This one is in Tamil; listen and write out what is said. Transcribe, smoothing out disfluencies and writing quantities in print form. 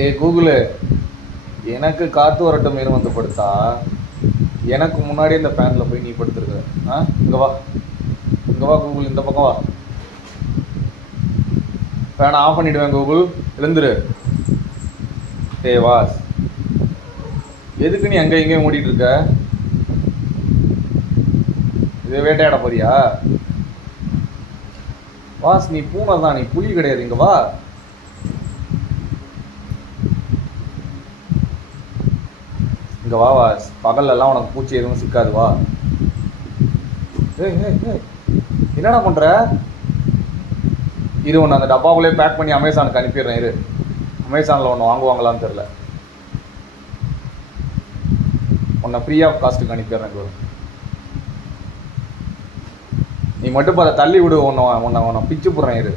ஏ கூகுளு, எனக்கு காற்று வரட்டும் மாரி வந்து படுத்தா, எனக்கு முன்னாடியே இந்த ஃபேனில் போய் நீ படுத்துருக்க. இங்கே வா, இங்கே வா கூகுள், இந்த பக்கம் வா. ஃபேனை ஆஃப் பண்ணிவிடுவேன் கூகுள், எழுந்துரு. வாஸ், எதுக்கு நீ அங்கே இங்கேயும் மூடிட்டு இருக்க? இதை வேட்டையாட போறியா? வாஸ், நீ பூனை தான், நீ புலி கிடையாது. இங்கே வா. இங்கே வா வாஸ், பகல்லலாம் உனக்கு பூச்சி எதுவும் சிக்காது. வா. என்னடா பண்ணுற? இது ஒன்று அந்த டப்பாக்குள்ளே பேக் பண்ணி அமேசானுக்கு அனுப்பிடுறேன். இரு, அமேசானில் ஒன்று வாங்குவாங்களான்னு தெரில. உன்னை ஃப்ரீ ஆஃப் காஸ்ட்டுக்கு அனுப்பிடுறேன். நீ மட்டும் இப்போ அதை தள்ளி விடு. ஒன்று பிச்சு போடுறேன். இரு.